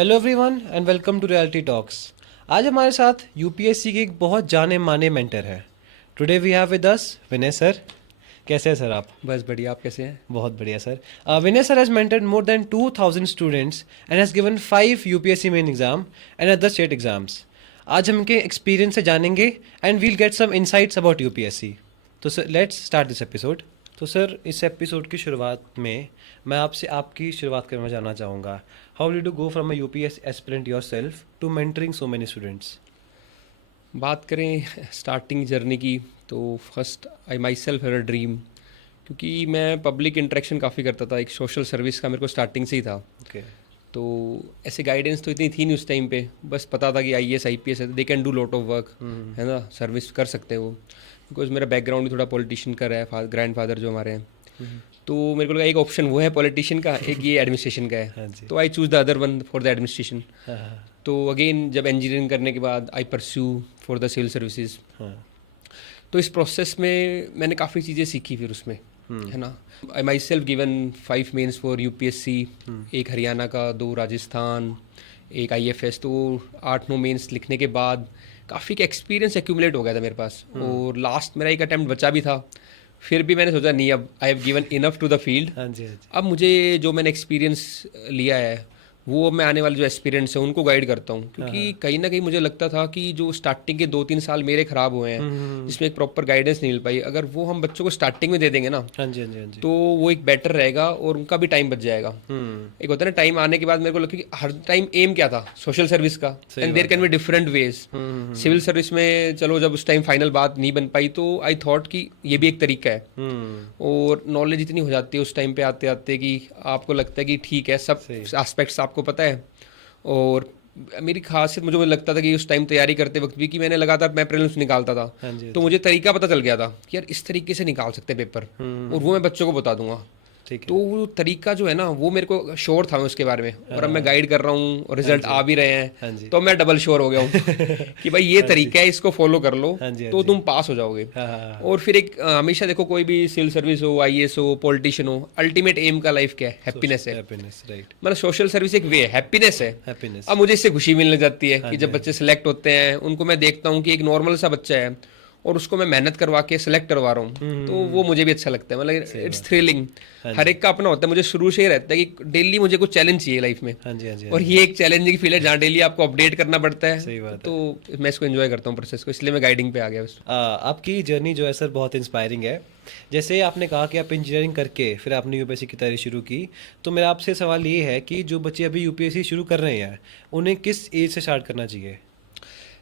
Hello everyone and welcome to Reality Talks. आज हमारे साथ यूपीएससी के एक बहुत जाने माने मेंटर है। Today we have with us Vinay sir. कैसे हैं सर आप? बस बढ़िया। आप कैसे हैं? बहुत बढ़िया sir. Vinay sir has mentored more than 2000 students and has given 5 UPSC main exam and other state exams. आज हम इनके एक्सपीरियंस से जानेंगे and we'll get some insights about UPSC. तो sir let's start this episode. तो सर इस episode की शुरुआत में मैं आपसे आपकी शुरुआत करना जानना चाहूँगा। How did you go from a UPSC aspirant yourself to mentoring so many students? बात करें स्टार्टिंग जर्नी की, तो first I myself had a dream, क्योंकि मैं पब्लिक इंटरेक्शन काफ़ी करता था। एक सोशल सर्विस का मेरे को स्टार्टिंग से ही था। ओके। तो ऐसे गाइडेंस तो इतनी थी नहीं उस टाइम पे। बस पता था कि आईएएस आईपीएस है, they can do lot of work, है ना, सर्विस कर सकते हैं वो। बिकॉज मेरा बैकग्राउंड भी थोड़ा पॉलिटिशियन का रहा है, ग्रैंड फादर जो हमारे हैं। तो मेरे को लगा एक ऑप्शन वो है पॉलिटिशियन का, एक ये एडमिनिस्ट्रेशन का हाँ है। जी। तो I choose the other one for the administration. हाँ हाँ तो अगेन जब इंजीनियरिंग करने के बाद I pursue for the civil services. हाँ। तो इस प्रोसेस में मैंने काफ़ी चीज़ें सीखी फिर उसमें, है ना। I myself given 5 mains for UPSC, एक हरियाणा का, 2 राजस्थान, एक आईएफएस। तो 8-9 मेंस लिखने के बाद काफ़ी का एक्सपीरियंस एक्यूमुलेट हो गया था मेरे पास। और लास्ट मेरा एक अटैम्प्ट बचा भी था। फिर भी मैंने सोचा नहीं, अब I have given enough to the field. हाँ जी हाँ जी। अब मुझे जो मैंने एक्सपीरियंस लिया है वो मैं आने वाले जो एस्पिरेंट्स हैं उनको गाइड करता हूँ। क्योंकि कहीं ना कहीं मुझे लगता था कि जो स्टार्टिंग के 2-3 साल मेरे ख़राब हुए हैं, जिसमें एक प्रॉपर गाइडेंस नहीं मिल पाई, अगर वो हम बच्चों को स्टार्टिंग में दे देंगे ना, हाँ जी हाँ जी हाँ जी। तो वो एक बेटर रहेगा और उनका भी टाइम बच जाएगा। एक होता है ना टाइम आने के बाद, मेरे को लगता है कि हर टाइम एम क्या था सोशल सर्विस का, and there can be different ways. Civil service में चलो जब उस टाइम फाइनल बात नहीं बन पाई, तो आई थॉट कि ये भी एक तरीका है। और नॉलेज इतनी हो जाती है उस टाइम पे आते आते कि आपको लगता है कि ठीक है, सब एस्पेक्ट्स आपको पता है। और मेरी खासियत मुझे लगता था कि उस टाइम तैयारी करते वक्त भी, कि मैंने लगातार मैं प्रीलिम्स निकालता था, हाँ जी। तो मुझे तरीका पता चल गया था कि यार इस तरीके से निकाल सकते हैं पेपर, और वो मैं बच्चों को बता दूंगा। ठीक है। तो वो तरीका जो है ना, वो मेरे को श्योर था मैं उसके बारे में। और अब मैं गाइड कर रहा हूँ और रिजल्ट आ भी रहे हाँ जी। हैं, तो मैं डबल श्योर हो गया हूँ कि भाई ये तरीका है, इसको फॉलो कर लो हाँ जी, हाँ तो जी। तुम पास हो जाओगे। हाँ हाँ हाँ। और फिर एक हमेशा देखो, कोई भी सिविल सर्विस हो, आईएएस हो, पॉलिटिशियन हो, अल्टीमेट एम का लाइफ क्या है? हैप्पीनेस है। Happiness, right. मतलब सोशल सर्विस एक वे है, हैप्पीनेस है। हैप्पीनेस। अब मुझे इससे खुशी मिलने जाती है हाँ कि जी, जब बच्चे सिलेक्ट होते हैं, उनको मैं देखता हूँ कि एक नॉर्मल सा बच्चा है और उसको मैं मेहनत करवा के सिलेक्ट करवा रहा हूँ, तो वो मुझे भी अच्छा लगता है। मतलब इट्स थ्रिलिंग। हाँ हर एक का अपना होता है। मुझे शुरू से ही रहता है कि डेली मुझे कुछ चैलेंज चाहिए लाइफ में। हाँ जी हाँ जी। और ये एक चैलेंजिंग फील्ड है जहाँ डेली आपको अपडेट करना पड़ता है। सही बात है। तो मैं इसको एंजॉय करता हूँ प्रोसेस को, इसलिए मैं गाइडिंग पे आ गया बस। आपकी जर्नी जो है सर बहुत इंस्पायरिंग है। जैसे आपने कहा कि आप इंजीनियरिंग करके फिर आपने यूपीएससी की तैयारी शुरू की, तो मेरा आपसे सवाल ये है कि जो बच्चे अभी यूपीएससी शुरू कर रहे हैं, उन्हें किस एज से स्टार्ट करना चाहिए?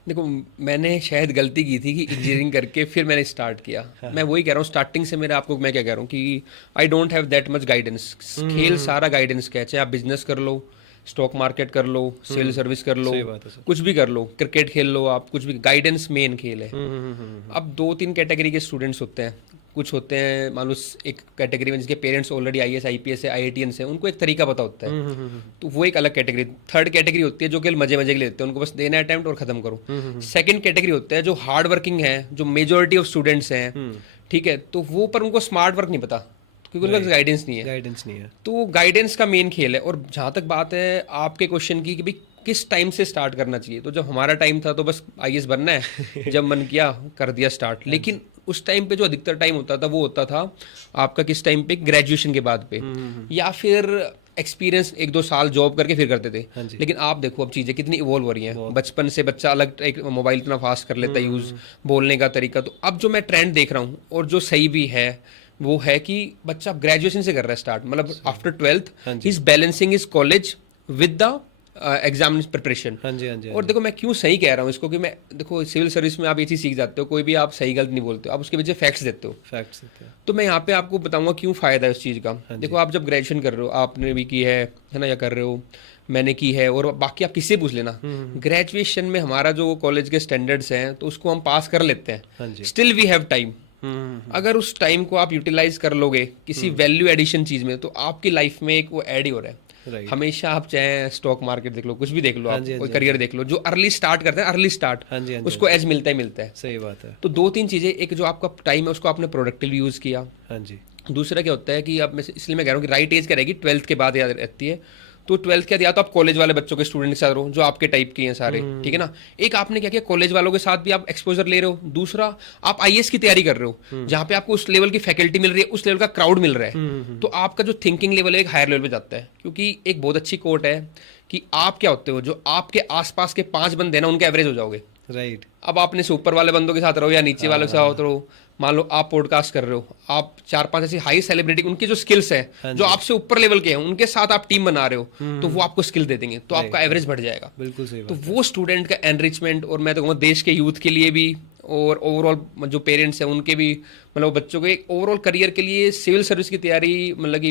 देखो, मैंने शायद गलती की थी कि इंजीनियरिंग करके फिर मैंने स्टार्ट किया। मैं वही कह रहा हूँ, स्टार्टिंग से मेरे आपको मैं क्या कह रहा हूँ कि I don't have that much guidance. खेल सारा गाइडेंस का है, चाहे आप बिजनेस कर लो, स्टॉक मार्केट कर लो, सिविल सर्विस कर लो, सही बात है सर। कुछ भी कर लो, क्रिकेट खेल लो, आप कुछ भी, गाइडेंस मेन खेल है। हम्म। अब 2-3 कैटेगरी के स्टूडेंट्स होते हैं। कुछ होते हैं मान लो एक कैटेगरी में जिसके पेरेंट्स ऑलरेडी आईएएस आईपीएस है, आईआईटीएंस है, उनको एक तरीका पता होता है, तो वो एक अलग कैटेगरी। थर्ड कैटेगरी होती है जो केवल मजे मजे के लिए लेते हैं, उनको बस देना है अटेम्प्ट और खत्म करो। सेकंड कैटेगरी होता है जो हार्ड वर्किंग है, जो मेजोरिटी ऑफ स्टूडेंट्स हैं, ठीक है, तो वो पर उनको स्मार्ट वर्क नहीं पता, क्योंकि उनका गाइडेंस नहीं है। गाइडेंस नहीं है। तो गाइडेंस का मेन खेल है। और जहाँ तक बात है आपके क्वेश्चन की कि भाई किस टाइम से स्टार्ट करना चाहिए, तो जब हमारा टाइम था तो बस आईएएस बनना है, जब मन किया कर दिया स्टार्ट। लेकिन उस टाइम पे जो अधिकतर टाइम होता था वो होता था आपका किस टाइम पे, ग्रेजुएशन के बाद पे, या फिर एक्सपीरियंस 1-2 साल जॉब करके फिर करते थे। हाँ जी। लेकिन आप देखो अब चीज़ें कितनी इवॉल्व हो रही हैं। बचपन से बच्चा अलग, एक मोबाइल इतना फास्ट कर लेता है यूज़, बोलने का तरीका। तो अब जो मैं ट्रेंड देख रहा हूँ और जो सही भी है वो है कि बच्चा ग्रेजुएशन से कर रहा है स्टार्ट, मतलब आफ्टर 12th हाँ ही जी। Is balancing is college with the exam preparation. हाँ जी हाँ जी। और देखो मैं क्यों सही कह रहा हूँ इसको, कि मैं देखो सिविल सर्विस में आप ये चीज़ सीख जाते हो, कोई भी आप सही गलत नहीं बोलते हो, आप उसके पीछे फैक्ट्स देते हो। फैक्ट्स। तो मैं यहाँ पे आपको बताऊंगा क्यों फ़ायदा है उस चीज़ का। हाँ देखो आप जब ग्रेजुएशन कर रहे हो, आपने भी की है ना, या कर रहे हो, मैंने की है, और बाकी आप किससे पूछ लेना, ग्रेजुएशन में हमारा जो कॉलेज के स्टैंडर्ड्स हैं तो उसको हम पास कर लेते हाँ हैं। जी। Still we have time. अगर उस टाइम को आप यूटिलाइज कर लोगे किसी वैल्यू एडिशन चीज़ में, तो आपकी लाइफ में एक वो ऐड ही हो रहा है। राइट। हमेशा आप चाहे स्टॉक मार्केट देख लो, कुछ भी देख लो, हाँ आप जी, हाँ कोई जी, करियर देख लो, जो अर्ली स्टार्ट करते हैं, अर्ली स्टार्ट, हाँ जी हाँ जी। उसको एज मिलता ही मिलता है। सही बात है। तो 2-3 चीज़ें, एक जो आपका टाइम है उसको आपने प्रोडक्टिवली यूज़ किया। हाँ जी। दूसरा क्या होता है कि अब मैं इसलिए मैं कह रहा हूँ कि राइट एज क्या रहेगी, 12th के बाद याद रहती है। तो 12th के बाद या तो आप कॉलेज वाले बच्चों के स्टूडेंट के साथ रहो जो आपके टाइप के हैं सारे, ठीक है ना। एक आपने क्या किया, कॉलेज वालों के साथ भी आप एक्सपोजर ले रहे हो, दूसरा आप आईएएस की तैयारी कर रहे हो जहाँ पे आपको उस लेवल की फैकल्टी मिल रही है, उस लेवल का क्राउड मिल रहा है, तो आपका जो थिंकिंग लेवल है एक हायर लेवल पे जाता है। क्योंकि एक बहुत अच्छी कोट है कि आप क्या होते हो, जो आपके आसपास के 5 बंदे ना उनके एवरेज हो जाओगे। राइट। अब आपने से ऊपर वाले बंदों के साथ रहो या नीचे वाले के साथ रहो, मान लो आप पॉडकास्ट कर रहे हो, आप 4-5 ऐसी हाई सेलिब्रिटी, उनकी जो स्किल्स है जो आपसे ऊपर लेवल के हैं उनके साथ आप टीम बना रहे हो, तो वो आपको स्किल दे देंगे, तो आपका एवरेज बढ़ जाएगा। बिल्कुल सही तो बात। वो स्टूडेंट का एनरिचमेंट, और मैं तो कहूँगा देश के यूथ के लिए भी और ओवरऑल जो पेरेंट्स हैं उनके भी, मतलब बच्चों के ओवरऑल करियर के लिए सिविल सर्विस की तैयारी, मतलब कि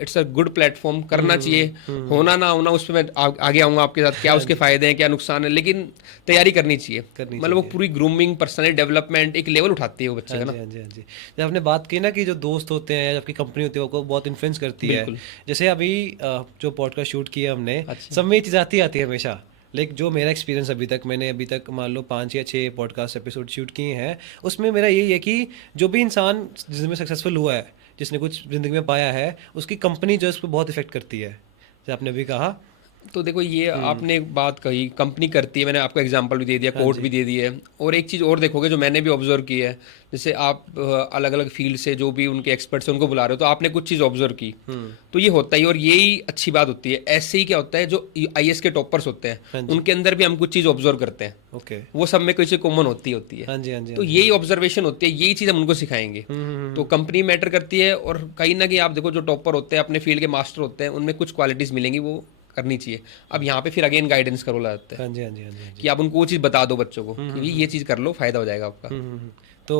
इट्स अ गुड प्लेटफॉर्म, करना चाहिए। होना ना होना उस पर मैं आगे आऊँगा आपके साथ, क्या उसके फायदे हैं क्या नुकसान है, लेकिन तैयारी करनी चाहिए। मतलब वो पूरी ग्रूमिंग, पर्सनल डेवलपमेंट एक लेवल उठाती है वो बच्चे का ना। हाँ जी, हाँ जी। जब आपने बात की ना कि जो दोस्त होते हैं, आपकी कंपनी होती है, वो बहुत इन्फ्लुएंस करती है। जैसे अभी जो पॉडकास्ट शूट किया हमने, सब में ये चीज़ आती है हमेशा। लाइक जो मेरा एक्सपीरियंस मैंने अभी तक मान लो 5 या 6 पॉडकास्ट एपिसोड शूट किए हैं, उसमें मेरा यही है कि जो भी इंसान जिसमें सक्सेसफुल हुआ है, जिसने कुछ ज़िंदगी में पाया है, उसकी कंपनी जो है उस पर बहुत इफेक्ट करती है, जैसे आपने अभी कहा। तो देखो ये आपने एक बात कही, कंपनी करती है, मैंने आपको एग्जांपल भी दे दिया, कोट भी दे दिया है। और एक चीज़ और देखोगे जो मैंने भी ऑब्जर्व की है, जैसे आप अलग अलग फील्ड से जो भी उनके एक्सपर्ट्स हैं उनको बुला रहे हो, तो आपने कुछ चीज़ ऑब्जर्व की, तो ये होता ही, और यही अच्छी बात होती है। ऐसे ही क्या होता है, जो आईएएस के टॉपर्स होते हैं उनके अंदर भी हम कुछ चीज़ ऑब्जर्व करते हैं, ओके। वो सब में कोई कॉमन होती है। हाँ जी, हाँ जी। तो यही ऑब्जर्वेशन होती है, यही चीज़ हम उनको सिखाएंगे। तो कंपनी मैटर करती है, और कहीं ना कहीं आप देखो जो टॉपर होते हैं, अपने फील्ड के मास्टर होते हैं, उनमें कुछ क्वालिटीज़ मिलेंगी, वो करनी चाहिए। अब यहाँ पे फिर अगेन गाइडेंस का रोल आता है। हाँ जी, हाँ जी, हाँ जी, हाँ जी। कि आप उनको वो चीज़ बता दो बच्चों को कि ये चीज़ कर लो, फायदा हो जाएगा आपका। तो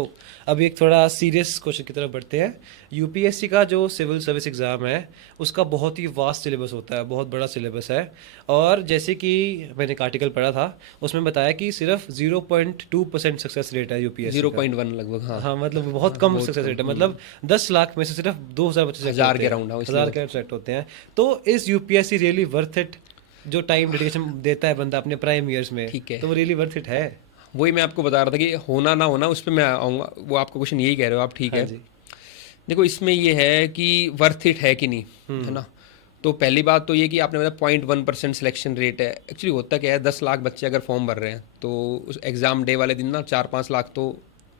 अब एक थोड़ा सीरियस क्वेश्चन की तरफ बढ़ते हैं। यूपीएससी का जो सिविल सर्विस एग्ज़ाम है, उसका बहुत ही वास्ट सिलेबस होता है, बहुत बड़ा सिलेबस है। और जैसे कि मैंने एक आर्टिकल पढ़ा था, उसमें बताया कि सिर्फ 0.2% सक्सेस रेट है यूपीएससी 0.1 लगभग। हाँ, हाँ, मतलब बहुत कम सक्सेस रेट है। मतलब 10 लाख में से सिर्फ 2000 बच्चे 1000 के अराउंड, 1000 के सेलेक्ट होते हैं। तो is UPSC really worth it? जो टाइम डेडिकेशन देता है बंदा अपने प्राइम ईयर्स में, ठीक है, तो वो रियली वर्थ इट है? वही मैं आपको बता रहा था कि होना ना होना, उस पर मैं आऊँगा। वो आपका क्वेश्चन यही कह रहे हो आप, ठीक है। देखो इसमें ये है कि वर्थ इट है कि नहीं, है ना। तो पहली बात तो ये कि आपने बताया 0.1% सिलेक्शन रेट है। एक्चुअली होता क्या है, 10 लाख बच्चे अगर फॉर्म भर रहे हैं, तो उस एग्ज़ाम डे वाले दिन ना 4-5 लाख तो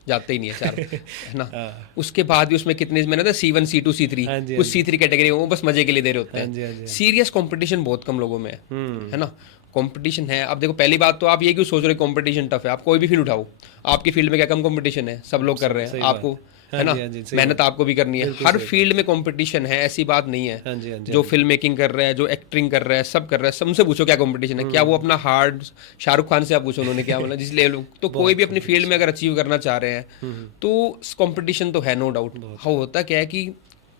जाते ही नहीं है, 4 है ना। उसके बाद भी उसमें कितने, मैंने था C1 C2 C3, कुछ C3 कैटेगरी वो बस मजे के लिए दे रहे होते हैं। सीरियस कंपटीशन बहुत कम लोगों में है ना। कंपटीशन है। अब देखो पहली बात तो आप ये क्यों सोच रहे हो कंपटीशन टफ है, आप कोई भी फील्ड उठाओ, आपकी फील्ड में क्या कम कंपटीशन है, सब लोग कर रहे हैं, आपको है ना, मेहनत आपको भी करनी है। हर फील्ड में कंपटीशन है, ऐसी बात नहीं है। जो फिल्म मेकिंग कर रहा है, जो एक्टिंग कर रहा है, सब कर रहा है, सबसे पूछो क्या कंपटीशन है। क्या वो अपना हार्ड, शाहरुख खान से आप पूछो उन्होंने क्या बोला, जिस लेवल, तो कोई भी अपनी फील्ड में अगर अचीव करना चाह रहे हैं तो कंपटीशन तो है, नो डाउट। हाँ, होता क्या है कि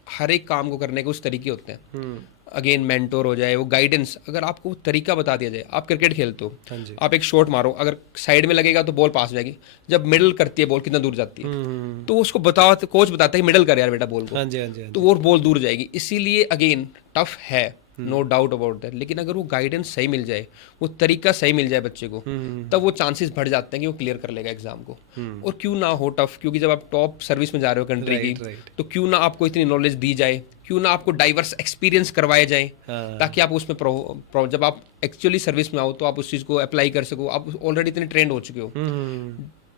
हर एक काम को करने के उस तरीके होते हैं। अगेन मेंटोर हो जाए, वो गाइडेंस, अगर आपको वो तरीका बता दिया जाए। आप क्रिकेट खेलते हो, आप एक शॉट मारो, अगर साइड में लगेगा तो बॉल पास हो जाएगी, जब मिडल करती है बॉल कितना दूर जाती है, तो उसको बताओ, कोच बताता है कि मिडल कर यार बेटा बॉल को, तो वो बॉल दूर जाएगी। इसीलिए अगेन टफ है, नो डाउट अबाउट दैट। लेकिन अगर वो गाइडेंस सही मिल जाए, वो तरीका सही मिल जाए बच्चे को, तब वो चांसेस बढ़ जाते हैं कि वो क्लियर कर लेगा एग्जाम को। और क्यों ना हो टफ, क्योंकि जब आप टॉप सर्विस में जा रहे हो कंट्री की, तो क्यों ना आपको इतनी नॉलेज दी जाए, क्यों ना आपको डाइवर्स एक्सपीरियंस करवाए जाए, ताकि आप उसमें जब आप एक्चुअली सर्विस में आओ तो आप उस चीज़ को अप्लाई कर सको। आप ऑलरेडी इतने ट्रेंड हो चुके हो।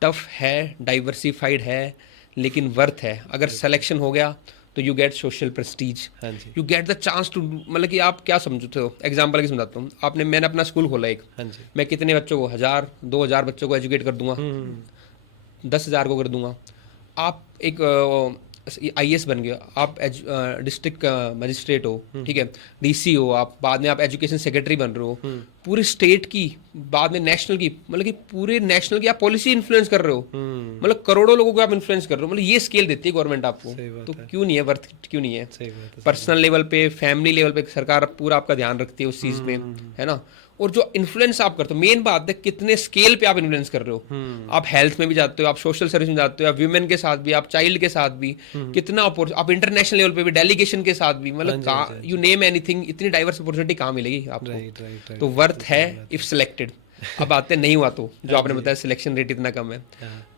टफ है, डाइवर्सिफाइड है, लेकिन वर्थ है। अगर सिलेक्शन हो गया तो you get social prestige, you get the chance to, मतलब कि आप क्या समझते हो, एग्जाम्पल की समझाता हूँ। मैंने अपना स्कूल खोला एक, मैं कितने बच्चों को, 1000-2000 बच्चों को एजुकेट कर दूंगा, 10,000 को कर दूंगा। आप एक आईएएस बन गया, आप डिस्ट्रिक्ट मजिस्ट्रेट हो, ठीक है, डीसी हो, आप बाद में आप एजुकेशन सेक्रेटरी बन रहे हो, पूरे स्टेट की, बाद में नेशनल की, मतलब कि पूरे नेशनल की आप पॉलिसी इन्फ्लुएंस कर रहे हो, मतलब करोड़ों लोगों को आप इन्फ्लुएंस कर रहे हो। मतलब ये स्केल देती है गवर्नमेंट आपको, तो क्यों नहीं है वर्थ, क्यों नहीं है। पर्सनल लेवल पे, फैमिली लेवल पे सरकार पूरा आपका ध्यान रखती है उस चीज में, है ना। और जो इन्फ्लुएंस आप करते हो, मेन बात है कितने स्केल पे आप इन्फ्लुएंस कर रहे हो। आप हेल्थ में भी जाते हो, आप सोशल सर्विस में जाते हो, आप वुमेन के साथ भी, आप चाइल्ड के साथ भी, कितना आप इंटरनेशनल लेवल पे भी, डेलीगेशन के साथ भी, मतलब यू नेम एनीथिंग, इतनी डाइवर्स अपॉर्चुनिटी कहाँ मिलेगी आपको। तो वर्थ है इफ सिलेक्टेड। अब आते नहीं हुआ तो जो आपने बताया सिलेक्शन रेट इतना कम है,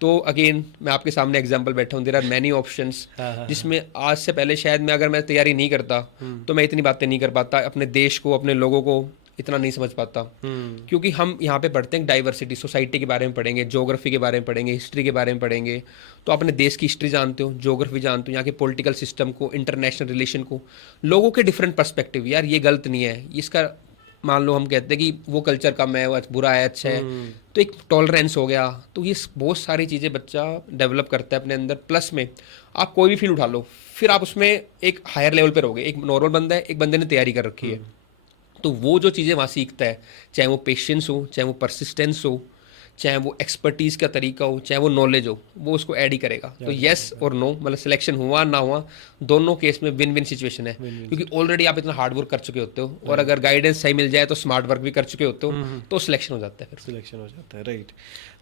तो अगेन मैं आपके सामने एग्जांपल बैठा हूँ, देयर आर मैनी ऑप्शंस, जिसमें आज से पहले शायद मैं अगर मैं तैयारी नहीं करता तो मैं इतनी बातें नहीं कर पाता, अपने देश को अपने लोगों को इतना नहीं समझ पाता, क्योंकि हम यहाँ पे पढ़ते हैं डाइवर्सिटी, सोसाइटी के बारे में पढ़ेंगे, ज्योग्राफी के बारे में पढ़ेंगे, हिस्ट्री के बारे में पढ़ेंगे, तो अपने देश की हिस्ट्री जानते हो, ज्योग्राफी जानते हो, यहाँ के पॉलिटिकल सिस्टम को, इंटरनेशनल रिलेशन को, लोगों के डिफरेंट पर्सपेक्टिव, यार ये गलत नहीं है, इसका मान लो हम कहते हैं कि वो कल्चर कम है, वो बुरा है, अच्छा है, तो एक टॉलरेंस हो गया, तो ये बहुत सारी चीज़ें बच्चा डेवलप करता है अपने अंदर। प्लस में आप कोई भी फील्ड उठा लो, फिर आप उसमें एक हायर लेवल पर रहोगे, एक नॉर्मल बंदा है, एक बंदे ने तैयारी कर रखी है, तो वो जो चीज़ें वहाँ सीखता है, चाहे वो पेशेंस हो, चाहे वो परसिस्टेंस हो, चाहे वो एक्सपर्टीज का तरीका हो, चाहे वो नॉलेज हो, वो उसको ऐड ही करेगा। तो येस और नो, मतलब सिलेक्शन हुआ ना हुआ, दोनों केस में विन विन सिचुएशन है, क्योंकि ऑलरेडी आप इतना हार्ड वर्क कर चुके होते हो, और अगर गाइडेंस सही मिल जाए तो स्मार्ट वर्क भी कर चुके होते हो, तो सिलेक्शन हो जाता है, फिर सिलेक्शन हो जाता है, राइट।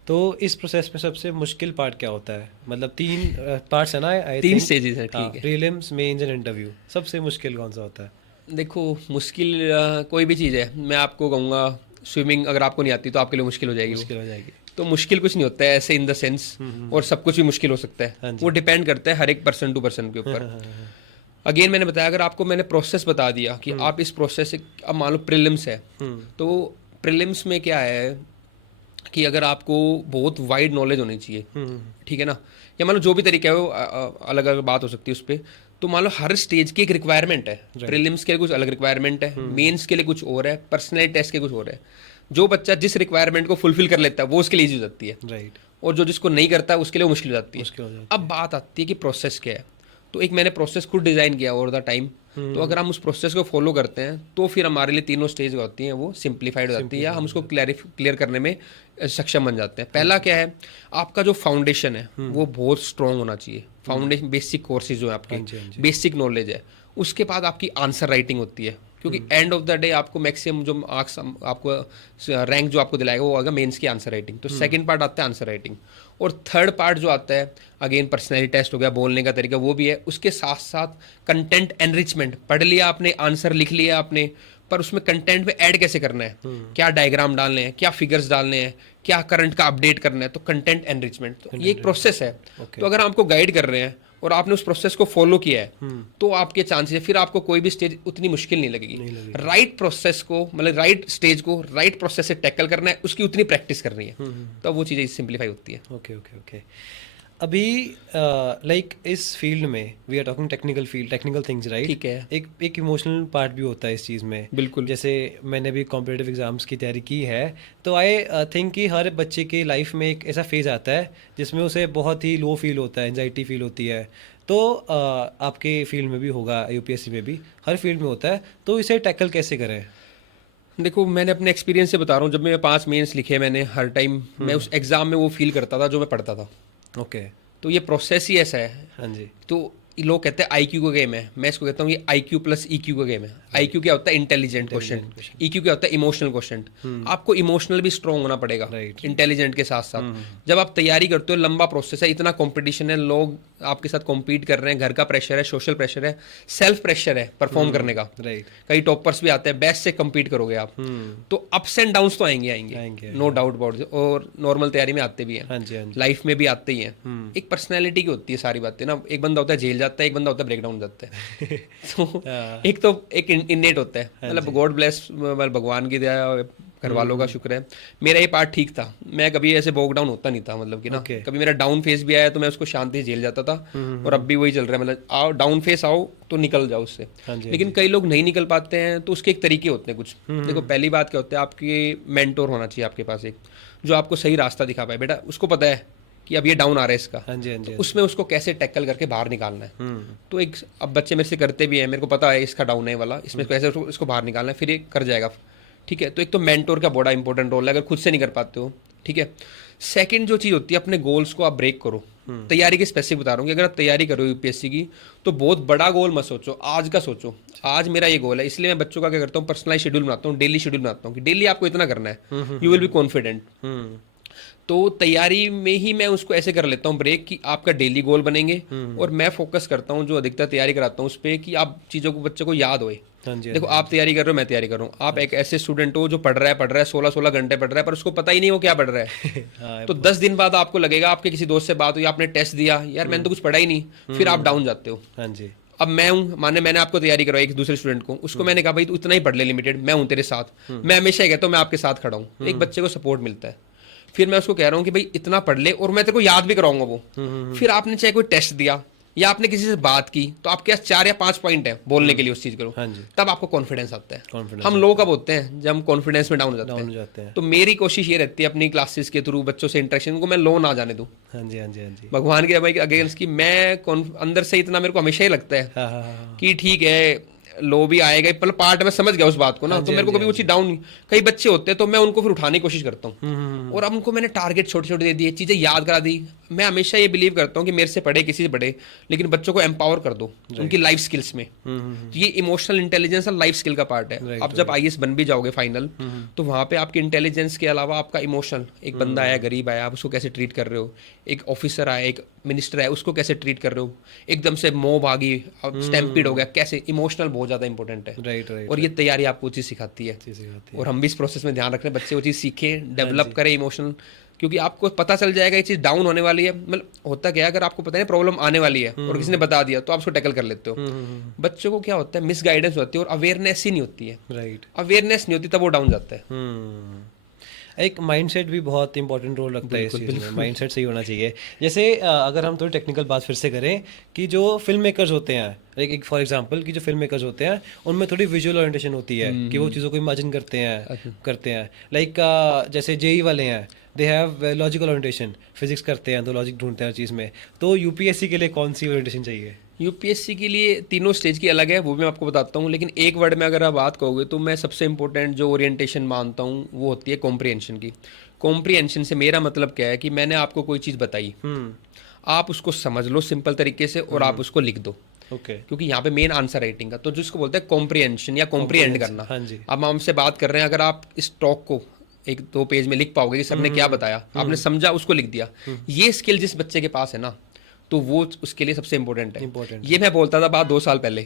तो इस प्रोसेस में सबसे मुश्किल पार्ट क्या होता है? मतलब 3 पार्ट्स है ना, आई 3 थिंक। स्टेजेस हैं, ठीक है। प्रीलिम्स, मेंस एंड इंटरव्यू, सबसे मुश्किल कौन सा होता है? देखो मुश्किल कोई भी चीज़ है, मैं आपको कहूँगा स्विमिंग अगर आपको नहीं आती तो आपके लिए मुश्किल हो जाएगी, मुश्किल हो जाएगी। तो मुश्किल कुछ नहीं होता है ऐसे इन द सेंस, और सब कुछ भी मुश्किल हो सकता है, वो डिपेंड करता है हर एक पर्सन टू पर्सन के ऊपर। अगेन मैंने बताया, अगर आपको मैंने प्रोसेस बता दिया कि आप इस प्रोसेस से, अब मान लो प्रीलिम्स है, तो प्रीलिम्स में क्या है कि अगर आपको बहुत वाइड नॉलेज होनी चाहिए, ठीक है ना, या मान लो जो भी तरीका है वो अलग अलग बात हो सकती है उस पर, तो मान लो हर स्टेज की एक रिक्वायरमेंट है, प्रीलिम्स के लिए कुछ अलग रिक्वायरमेंट है, मेंस के लिए कुछ और है, पर्सनैलिटी टेस्ट के कुछ और है। जो बच्चा जिस रिक्वायरमेंट को फुलफिल कर लेता है वो उसके लिए ईजी हो जाती है, राइट, और जो जिसको नहीं करता है उसके लिए वो मुश्किल हो जाती है। मुश्किल हो जाती अब बात आती है कि प्रोसेस क्या है, तो एक मैंने प्रोसेस खुद डिज़ाइन किया ओवर द टाइम, तो अगर हम उस प्रोसेस को फॉलो करते हैं तो फिर हमारे लिए तीनों स्टेज होती हैं वो सिंप्लीफाइड हो जाती है, या हम उसको क्लियर करने में सक्षम बन जाते हैं। पहला क्या है, आपका जो फाउंडेशन है वो बहुत स्ट्रॉन्ग होना चाहिए, फाउंडेशन बेसिक कोर्सेज जो है आपके, बेसिक नॉलेज है। उसके बाद आपकी आंसर राइटिंग होती है, क्योंकि एंड ऑफ द डे आपको मैक्सिमम जो मार्क्स आपको रैंक जो आपको दिलाएगा वो आएगा मेंस की आंसर राइटिंग, तो सेकंड पार्ट आता है आंसर राइटिंग, और थर्ड पार्ट जो आता है अगेन पर्सनैलिटी टेस्ट हो गया, बोलने का तरीका वो भी है, उसके साथ साथ कंटेंट एनरिचमेंट, पढ़ लिया आपने, आंसर लिख लिया आपने, पर उसमें कंटेंट में ऐड कैसे करना है, क्या डायग्राम डालने हैं, क्या फिगर्स डालने हैं, क्या करंट का अपडेट करना है, तो कंटेंट एनरिचमेंट, तो ये एक प्रोसेस है। तो अगर आपको गाइड कर रहे हैं और आपने उस प्रोसेस को फॉलो किया है तो आपके चांसेस है, फिर आपको कोई भी स्टेज उतनी मुश्किल नहीं लगेगी। राइट प्रोसेस को, मतलब राइट स्टेज को राइट प्रोसेस से टैकल करना है, उसकी उतनी प्रैक्टिस करनी है, तो वो चीज़ें सिंप्लीफाई होती है। Okay okay okay. अभी लाइक इस फील्ड में we are talking technical field, technical things, right? ठीक है। एक इमोशनल पार्ट भी होता है इस चीज़ में, बिल्कुल। जैसे मैंने भी कॉम्पिटिटिव एग्जाम्स की तैयारी की है, तो आई थिंक कि हर बच्चे के लाइफ में एक ऐसा फेज़ आता है जिसमें उसे बहुत ही लो फील होता है, एंजाइटी फील होती है, तो आपके फील्ड में भी होगा, यूपीएससी में भी, हर फील्ड में होता है, तो इसे टैकल कैसे करें? देखो मैंने अपने एक्सपीरियंस से बता रहा हूँ, जब मैं 5 मेंस लिखे मैंने, हर टाइम मैं उस एग्ज़ाम में वो फील करता था जो मैं पढ़ता था। ओके। तो ये प्रोसेस ही ऐसा है। हाँ जी। तो लोग कहते हैं आईक्यू का गेम है, मैं इसको कहता हूँ ये आईक्यू प्लस ईक्यू का गेम है। आईक्यू क्या होता है, इंटेलिजेंट क्वेश्चन, ईक्यू क्या होता है, इमोशनल क्वेश्चन। आपको इमोशनल भी स्ट्रांग होना पड़ेगा इंटेलिजेंट के साथ साथ। जब आप तैयारी करते हो, लंबा प्रोसेस है, इतना कंपटीशन है, लोग आपके साथ कॉम्पीट कर रहे हैं, घर का प्रेशर है, सोशल प्रेशर है, सेल्फ प्रेशर है परफॉर्म करने का, कई टॉपर्स भी आते हैं, बेस्ट से कम्पीट करोगे आप, तो अप्स एंड डाउन्स तो आएंगे, नो डाउट अबाउट, और नॉर्मल तैयारी में आते भी हैं, लाइफ में भी आते ही हैं। एक पर्सनैलिटी की होती है सारी बातें ना, एक बंदा होता है झेल जाता है, एक बंदा होता है ब्रेकडाउन जाता है। तो एक इननेट होता है, मतलब गॉड ब्लेस, भगवान की दया, घर वालों का शुक्र है, मेरा ये पार्ट ठीक था, मैं कभी ऐसे बोक डाउन होता नहीं था, मतलब कि ना कभी मेरा डाउन फेस भी आया तो मैं उसको शांति से झेल जाता था, और अब भी वही चल रहा है, मतलब आओ डाउन फेस आओ तो निकल जाओ उससे। लेकिन कई लोग नहीं निकल पाते हैं, तो उसके एक तरीके होते हैं कुछ। देखो पहली बात क्या होता है, आपके मेंटोर होना चाहिए आपके पास एक, जो आपको सही रास्ता दिखा पाए, बेटा उसको पता है कि अब ये डाउन आ रहा है इसका, तो उसमें उसको कैसे टैकल करके बाहर निकालना है। तो एक, अब बच्चे मेरे से करते भी हैं, मेरे को पता है इसका डाउन है वाला, इसमें कैसे इसको बाहर निकालना है, फिर ये कर जाएगा, ठीक है। तो एक तो मेंटोर का बड़ा इंपॉर्टेंट रोल है, अगर खुद से नहीं कर पाते हो, ठीक है। सेकंड जो चीज़ होती है, अपने गोल्स को आप ब्रेक करो। तैयारी के स्पेसिफिक बता रहा हूँ कि अगर आप तैयारी करो यूपीएससी की, तो बहुत बड़ा गोल मत सोचो, आज का सोचो, आज मेरा ये गोल है। इसलिए मैं बच्चों का क्या करता हूँ, पर्सनलाइज शेड्यूल बनाता हूँ, डेली शेड्यूल बनाता हूँ कि डेली आपको इतना करना है, यू विल बी कॉन्फिडेंट। तो तैयारी में ही मैं उसको ऐसे कर लेता हूँ ब्रेक कि आपका डेली गोल बनेंगे, और मैं फोकस करता हूँ जो अधिकतर तैयारी कराता हूँ उस पर कि आप चीज़ों को बच्चे को याद होए। हाँ जी, देखो आप तैयारी कर रहे हो, मैं तैयारी कर रहा हूँ, आप एक ऐसे स्टूडेंट हो जो पढ़ रहा है 16-16 घंटे पढ़ रहा है, पर उसको पता ही नहीं वो क्या पढ़ रहा है। हाँ, तो 10 दिन बाद आपको लगेगा, आपके किसी दोस्त से बात हुई, आपने टेस्ट दिया, यार मैंने तो कुछ पढ़ा ही नहीं, फिर आप डाउन जाते हो। हाँ जी, अब मैं हूँ, मैंने आपको तैयारी करवाई एक दूसरे स्टूडेंट को, उसको मैंने कहा भाई तू इतना ही पढ़ ले लिमिटेड, मैं हूँ तेरे साथ, मैं हमेशा ही कहता हूँ मैं आपके साथ खड़ा हूँ, एक बच्चे को सपोर्ट मिलता है। फिर मैं उसको कह रहा हूँ कि भाई इतना पढ़ ले, और मैं तेरे को याद भी कराऊंगा वो। फिर आपने चाहे कोई टेस्ट दिया या आपने किसी से बात की, तो आपके पास 4 या 5 पॉइंट है बोलने के लिए उस चीज को, हाँ जी, तब आपको कॉन्फिडेंस आता है। कॉन्फिडेंस हम लोग कब होते हैं जब हम कॉन्फिडेंस में डाउन हो डाउन हो जाते जाते हैं। हैं। तो मेरी कोशिश ये रहती है अपनी क्लासेस के थ्रू बच्चों से इंटरेक्शन को मैं लो ना जाने दूं, हाँ जी, हाँ जी, हाँ जी, भगवान के भाई अगेंस्ट की मैं अंदर से इतना मेरे को हमेशा ही लगता है हाँ हाँ हाँ, कि ठीक है लो भी आएगा, मतलब पार्ट में समझ गया उस बात को ना, हाँ तो जी, मेरे को हाँ कभी जी, वो चीज डाउन, कई बच्चे होते हैं तो मैं उनको फिर उठाने की कोशिश करता हूँ, हम्म, और अब उनको मैंने टारगेट छोटे छोटे दे दिए, चीजें याद करा दी। मैं हमेशा ये बिलीव करता हूँ कि मेरे से पढ़े किसी से पढ़े, लेकिन बच्चों को एम्पावर कर दो उनकी लाइफ स्किल्स में। तो ये इमोशनल इंटेलिजेंस और लाइफ स्किल का पार्ट है। Right, आप जब आईएएस बन भी जाओगे फाइनल, तो वहाँ पे आपके इंटेलिजेंस के अलावा आपका इमोशनल, एक बंदा आया गरीब आया, आप उसको कैसे ट्रीट कर रहे हो, एक ऑफिसर आया, एक मिनिस्टर आया, उसको कैसे ट्रीट कर रहे हो, एकदम से मोब आ गई, स्टैम्पीड हो गया, कैसे, इमोशनल बहुत ज्यादा इंपॉर्टेंट है। राइट राइट, और ये तैयारी आपको चीज सिखाती है, चीज़ें होती है, और हम भी इस प्रोसेस में ध्यान रख रहे हैं बच्चे वो चीज़ सीखें, डेवलप करें इमोशनल, क्योंकि आपको पता चल जाएगा ये चीज़ डाउन होने वाली है। मतलब होता क्या है, अगर आपको पता है प्रॉब्लम आने वाली है और किसी ने बता दिया तो आप उसको टैकल कर लेते हो। बच्चों को क्या होता है, मिस गाइडेंस होती है और अवेयरनेस ही नहीं होती है। राइट, अवेयरनेस नहीं होती तब वो डाउन जाता है। एक माइंडसेट भी बहुत इंपॉर्टेंट रोल रखता है इस चीज़ में, माइंडसेट सही होना चाहिए। जैसे अगर हम थोड़ी टेक्निकल बात फिर से करें कि जो फिल्म मेकर्स होते हैं, एक फॉर एग्जांपल कि जो फिल्म मेकर्स होते हैं उनमें थोड़ी विजुअल ओरिएंटेशन होती है कि वो चीज़ों को इमेजिन करते हैं लाइक जैसे जेई वाले हैं, they have logical orientation, physics करते हैं तो लॉजिक ढूंढते हैं हर चीज़ में। तो यूपीएससी के लिए कौन सी ओरिएंटेशन चाहिए? यूपीएससी के लिए तीनों स्टेज की अलग है, वो भी मैं आपको बताता हूँ, लेकिन एक वर्ड में अगर आप बात कहोगे तो मैं सबसे इंपॉर्टेंट जो ओरिएंटेशन मानता हूँ वो होती है कॉम्प्रिहेंशन की। कॉम्प्रिहेंशन से मेरा मतलब क्या है कि मैंने आपको कोई चीज़ बताई, आप उसको समझ लो सिंपल तरीके से और आप उसको लिख दो। ओके, क्योंकि यहाँ पे मेन आंसर राइटिंग का, तो जिसको बोलते हैं कॉम्प्रिहेंशन या कॉम्प्रिहेंड करना। हाँ जी, अब हम हमसे बात कर रहे हैं, अगर आप इस टॉक को 1-2 पेज में लिख पाओगे कि सर ने क्या बताया, आपने समझा, उसको लिख दिया, ये स्किल जिस बच्चे के पास है ना, तो वो उसके लिए सबसे इंपॉर्टेंट है। Important ये मैं बोलता था बात 2 साल पहले,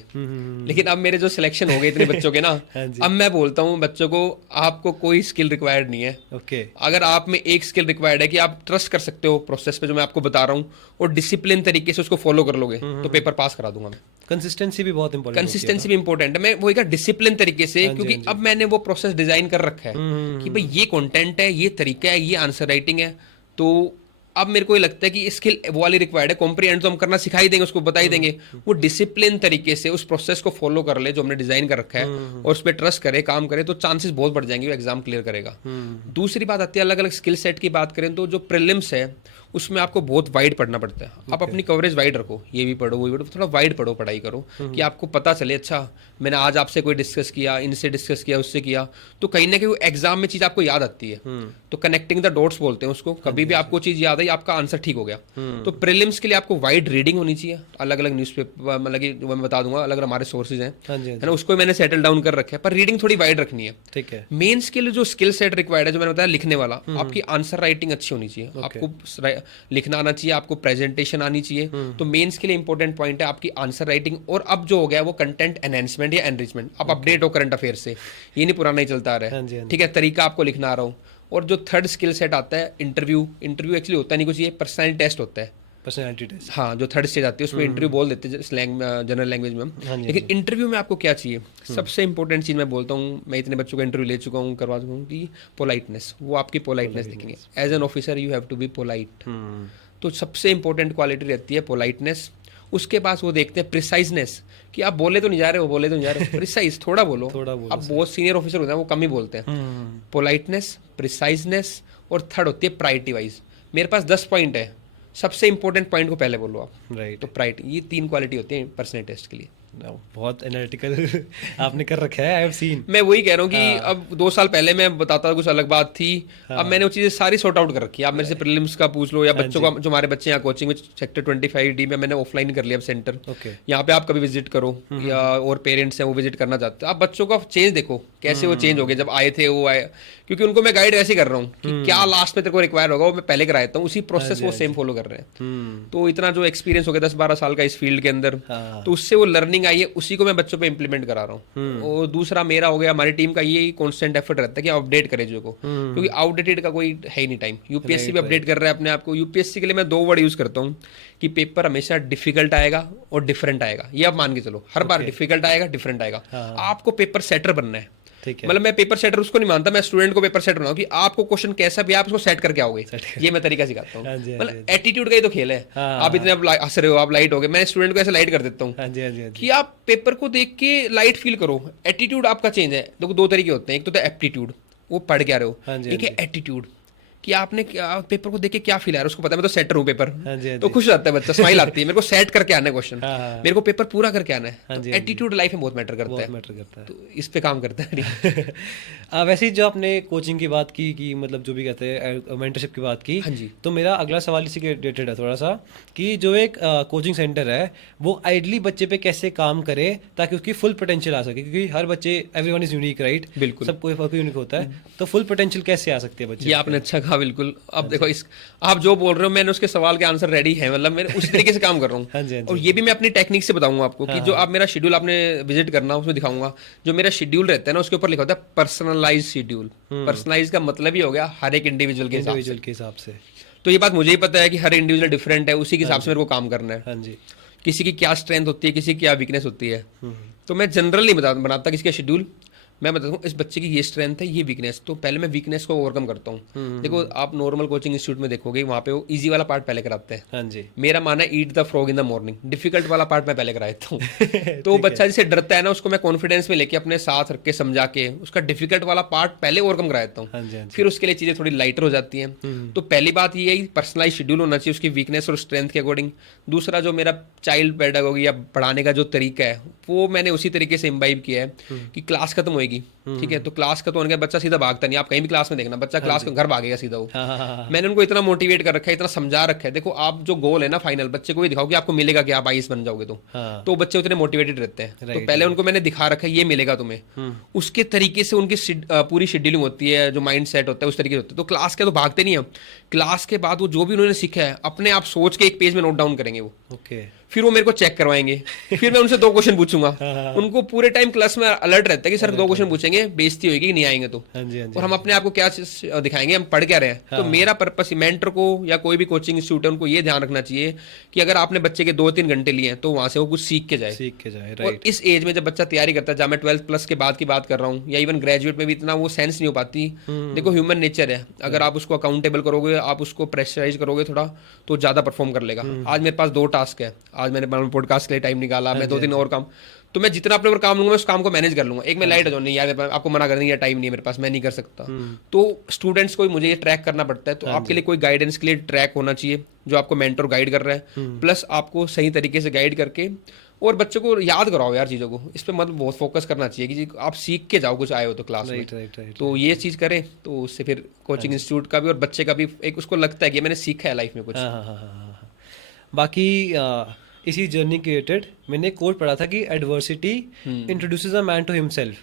लेकिन अब मेरे जो सिलेक्शन हो गए इतने बच्चों के ना, हाँ जी, अब मैं बोलता हूँ बच्चों को आपको कोई स्किल रिक्वायर्ड नहीं है। ओके, अगर आप में एक स्किल रिक्वायर्ड है कि आप ट्रस्ट कर सकते हो प्रोसेस पे जो मैं आपको बता रहा हूँ, और डिसिप्लिन तरीके से उसको फॉलो कर लोगे तो पेपर पास करा दूंगा मैं। कंसिस्टेंसी भी बहुत इंपॉर्टेंट, कंसिस्टेंसी भी इंपॉर्टेंट है, मैं वही का डिसिप्लिन तरीके से, क्योंकि अब मैंने वो प्रोसेस डिजाइन कर रखा है कि भाई ये कंटेंट है, ये तरीका है, ये आंसर राइटिंग है। तो अब मेरे को ये लगता है कि स्किल वो वाली रिक्वायर्ड है, कॉम्प्रिहेंड तो हम करना सिखा ही देंगे, उसको बता ही देंगे, वो डिसिप्लिन तरीके से उस प्रोसेस को फॉलो कर ले जो हमने डिजाइन कर रखा है, और उस पर ट्रस्ट करे, काम करे, तो चांसेस बहुत बढ़ जाएंगे वो एग्जाम क्लियर करेगा। दूसरी बात आती है, अलग अलग स्किल सेट की बात करें तो जो प्रीलिम्स है उसमें आपको बहुत वाइड पढ़ना पड़ता है। आप अपनी कवरेज वाइड रखो, ये भी पढ़ो वो भी पढ़ो, थोड़ा वाइड पढ़ो, पढ़ाई करो कि आपको पता चले अच्छा मैंने आज आपसे कोई डिस्कस किया, इनसे डिस्कस किया, उससे किया, तो कहीं ना कहीं वो एग्जाम में चीज़ आपको याद आती है। तो कनेक्टिंग द डॉट्स बोलते हैं उसको, कभी भी आपको चीज़ याद आई, आपका आंसर ठीक हो गया। तो प्रीलिम्स के लिए आपको वाइड रीडिंग होनी चाहिए, अलग अलग न्यूज़पेपर, मतलब कि वो मैं बता दूंगा, अलग अलग हमारे सोर्सेज हैं, हाँ जी, है ना, उसको मैंने सेटल डाउन कर रखा है, पर रीडिंग थोड़ी वाइड रखनी है। ठीक है, मेन स्किल जो स्किल सेट रिक्वायर्ड है जो मैंने बताया लिखने वाला, आपकी आंसर राइटिंग अच्छी होनी चाहिए, आपको लिखना आना चाहिए, आपको प्रेजेंटेशन आनी चाहिए। तो मेंस के लिए इंपॉर्टेंट पॉइंट है आपकी आंसर राइटिंग, और अब जो हो गया वो कंटेंट एनहेंसमेंट या एनरिचमेंट, आप अपडेट हो करंट अफेयर से, ये नहीं पुराना ही चलता आ रहा हाँ जी, हाँ है, जी। ठीक है, तरीका आपको लिखना आ रहा हो। और जो थर्ड स्किल सेट आता है इंटरव्यू, इंटरव्यू एक्चुअली होता नहीं कुछ, ये पर्सनैलिटी टेस्ट होता है। पर्सनैलिटी टेस्ट, हाँ, जो थर्ड स्टेज आती है उसमें इंटरव्यू बोल देते हैं स्लैंग जनरल लैंग्वेज में हम, हाँ जी, लेकिन इंटरव्यू में आपको क्या चाहिए, सबसे इंपॉर्टेंट चीज़ मैं बोलता हूँ, मैं इतने बच्चों का इंटरव्यू ले चुका हूँ, करवा चुका हूँ, कि पोलाइटनेस, वो आपकी पोलाइटनेस देखेंगे। As an officer you have to be polite, तो सबसे इंपॉर्टेंट क्वालिटी रहती है पोलाइटनेस। उसके पास वो देखते हैं प्रिसाइजनेस, कि आप बोले तो नहीं जा रहे हो, बोले तो नहीं जा रहे हो, प्रिसाइज थोड़ा बोलो। थोड़ा बोलो, अब बहुत सीनियर ऑफिसर होते हैं वो कम ही बोलते हैं। पोलाइटनेस, प्रिसाइजनेस, और थर्ड होती है प्रायोरिटी वाइज। मेरे पास 10 पॉइंट है, सबसे इंपॉर्टेंट पॉइंट को पहले बोलो आप, राइट। तो प्रायोरिटी, ये 3 क्वालिटी होती है पर्सनल टेस्ट के लिए। बहुत एनालिटिकल आपने कर रखा है, आई हैव सीन। मैं वही कह रहा हूँ कि अब 2 साल पहले मैं बताता था कुछ अलग बात थी, अब मैंने वो चीज़ें सारी सॉर्ट आउट कर रखी है। आप मेरे से प्रीलिम्स का पूछ लो या बच्चों का, जो हमारे बच्चे यहाँ कोचिंग में सेक्टर 25D में मैंने ऑफलाइन कर लिया अब सेंटर। ओके। यहाँ पे आप कभी विजिट करो या और पेरेंट्स हैं वो विजिट करना चाहते हैं, आप बच्चों का चेंज देखो कैसे वो चेंज हो गए जब आए थे वो आए, क्योंकि उनको मैं गाइड ऐसे कर रहा हूँ कि क्या लास्ट में तेरे को रिक्वायर होगा वो मैं पहले करा देता हूँ, उसी प्रोसेस वो सेम फॉलो कर रहे हैं। तो इतना जो एक्सपीरियंस हो गया 10-12 साल का इस फील्ड के अंदर, तो उससे वो लर्निंग आई है, उसी को मैं बच्चों पे इम्प्लीमेंट करा रहा हूँ। और दूसरा मेरा हो गया, हमारी टीम का ये कॉन्स्टेंट एफर्ट रहता है कि अपडेट करें चीजों को, क्योंकि आउटडेटेड का कोई है ही नहीं टाइम। यूपीएससी भी अपडेट कर रहा है अपने आप को। यूपीएससी के लिए मैं 2 वर्ड यूज करता हूँ कि पेपर हमेशा डिफिकल्ट आएगा और डिफरेंट आएगा। ये आप मान के चलो, हर बार डिफिकल्ट आएगा, डिफरेंट आएगा। आपको पेपर सेटर बनना है। ठीक है। मतलब मैं पेपर सेटर उसको नहीं मानता, मैं स्टूडेंट को पेपर सेटर बनाऊं कि आपको क्वेश्चन कैसा भी आप उसको सेट करके आओगे, ये मैं तरीका सिखाता हूँ। मतलब एटीट्यूड का ही तो खेल है। आप इतने अब हंस रहे हो, आप लाइट हो गए, मैं स्टूडेंट को ऐसे लाइट कर देता हूँ कि आप पेपर को देख के लाइट फील करो। एटीट्यूड आपका चेंज है। देखो 2 तरीके होते हैं, एक तो एप्टीट्यूड, वो पढ़ के आ रहे हो, एक है एटीट्यूड कि आपने पेपर को देख के क्या फील आ रहा है, उसको पता है मैं तो सेटर हूँ पेपर, तो खुश रहता है बच्चा, स्माइल आती है, मेरे को सेट करके आना है क्वेश्चन, मेरे को पेपर पूरा करके आना है। एटीट्यूड लाइफ में बहुत मैटर करता है, तो इस पे काम करता है। वैसे ही जो आपने कोचिंग की बात की कि मतलब जो भी कहते हैं मेंटरशिप की बात की, हाँ जी। तो मेरा अगला सवाल इसी के रिलेटेड है थोड़ा सा, कि जो एक कोचिंग सेंटर है वो आइडली बच्चे पे कैसे काम करे ताकि उसकी फुल पोटेंशियल आ सके, क्योंकि हर बच्चे, एवरीवन इज यूनिक, राइट? बिल्कुल, सब कोई यूनिक होता है, तो फुल पोटेंशियल कैसे आ सकती है बच्चे? ये आपने अच्छा कहा, बिल्कुल। अब देखो इस आप जो बोल रहे हो मैंने उसके सवाल के आंसर रेडी है, मतलब मैं उस तरीके से काम कर रहा हूँ। और ये भी मैं अपनी टेक्निक से बताऊंगा आपको कि जो आप मेरा शेड्यूल आपने विजिट करना उसमें दिखाऊंगा। जो मेरा शेड्यूल रहता है ना उसके ऊपर लिखा होता है पर्सनलाइज शेड्यूल। पर्सनलाइज का मतलब ही हो गया हर एक इंडिविजुअल के हिसाब से। तो ये बात मुझे ही पता है कि हर इंडिविजुअल डिफरेंट है, उसी के हिसाब से मेरे को काम करना है। हाँ जी। किसी की क्या स्ट्रेंथ होती है, किसी की क्या वीकनेस होती है, तो मैं जनरल नहीं बनाता किसी का शेड्यूल। मैं बताता हूँ इस बच्चे की ये स्ट्रेंथ है, ये वीकनेस, तो पहले मैं वीकनेस को ओवरकम करता हूँ। देखो आप नॉर्मल कोचिंग इंस्टीट्यूट में देखोगे वहाँ पे वो इजी वाला पार्ट पहले कराते हैं। हाँ जी। मेरा माना है eat the frog in the morning, difficult वाला पार्ट मैं पहले करा देता हूँ। तो बच्चा जिसे डरता है ना उसको मैं कॉन्फिडेंस में लेके अपने साथ रख के समझा के उसका डिफिकल्ट वाला पार्ट पहले ओवरकम करा देता हूँ। फिर उसके लिए चीजें थोड़ी लाइटर हो जाती हैं। तो पहली बात ये है पर्सनलाइज शेड्यूल होना चाहिए उसकी वीकनेस और स्ट्रेंथ के अकॉर्डिंग। दूसरा जो मेरा चाइल्ड पेडागोगी या पढ़ाने का जो तरीका है वो मैंने उसी तरीके से इम्बाइब किया है कि क्लास खत्म होएगी, ठीक है, तो क्लास खत्म होने के बच्चा सीधा भागता नहीं। आप कहीं भी क्लास में देखना बच्चा क्लास घर भागेगा सीधा वो। मैंने उनको इतना मोटिवेट कर रखा है, इतना समझा रखा है। देखो आप जो गोल है ना फाइनल, बच्चे को ये दिखाओ कि आपको मिलेगा कि आप आईएएस बन जाओगे, तो बच्चे उतने मोटिवेटेड रहते हैं। तो पहले उनको मैंने दिखा रखा है ये मिलेगा तुम्हें, उसके तरीके से उनकी पूरी शेड्यूलिंग होती है, जो माइंड सेट होता है उस तरीके से होता है। तो क्लास के तो भागते नहीं है, क्लास के बाद वो जो भी उन्होंने सीखा है अपने आप सोच के एक पेज में नोट डाउन करेंगे वो। ओके। फिर वो मेरे को चेक करवाएंगे, फिर मैं उनसे 2 क्वेश्चन पूछूंगा। उनको पूरे टाइम क्लास में अलर्ट रहता है कि सर 2 क्वेश्चन पूछेंगे, बेइज्जती होगी कि नहीं आएंगे तो। और हम अपने आप को क्या दिखाएंगे, हम पढ़ क्या रहे हैं। तो मेरा पर्पस मेंटर को या कोई भी कोचिंग इंस्टीट्यूट है उनको ये ध्यान रखना चाहिए कि अगर आपने बच्चे के 2-3 घंटे लिए हैं तो वहां से वो कुछ सीख के जाए। और इस एज में जब बच्चा तैयारी करता है, जहाँ मैं 12+ के बाद की बात कर रहा हूँ या इवन ग्रेजुएट में भी इतना वो सेंस नहीं हो पाती। देखो ह्यूमन नेचर है, अगर आप उसको अकाउंटेबल करोगे, आप उसको प्रेशराइज करोगे थोड़ा, तो ज्यादा परफॉर्म कर लेगा। आज मेरे पास 2 टास्क है, आज मैंने पॉडकास्ट के लिए टाइम निकाला, मैं 2-3 और काम, तो मैं जितना अपने ऊपर काम लूंगा मैं उस काम को मैनेज कर लूंगा। एक मैं लाइट हो जाऊँ, नहीं यार आपको मना कर देंगे, टाइम नहीं है मेरे पास, मैं नहीं कर सकता। तो स्टूडेंट्स को मुझे ये ट्रैक करना पड़ता है। तो आपके लिए कोई गाइडेंस के लिए ट्रैक होना चाहिए जो आपको मेंटर गाइड कर रहा है, प्लस आपको सही तरीके से गाइड करके और बच्चों को याद कराओ यार चीज़ों को। इस पर मतलब बहुत फोकस करना चाहिए कि आप सीख के जाओ कुछ आए हो तो क्लास में। तो ये चीज़ करें तो उससे फिर कोचिंग इंस्टीट्यूट का भी और बच्चे का भी एक उसको लगता है कि मैंने सीखा है लाइफ में कुछ। बाकी इसी जर्नी के रिलेटेड मैंने एक कोट पढ़ा था कि adversity introduces a man to himself,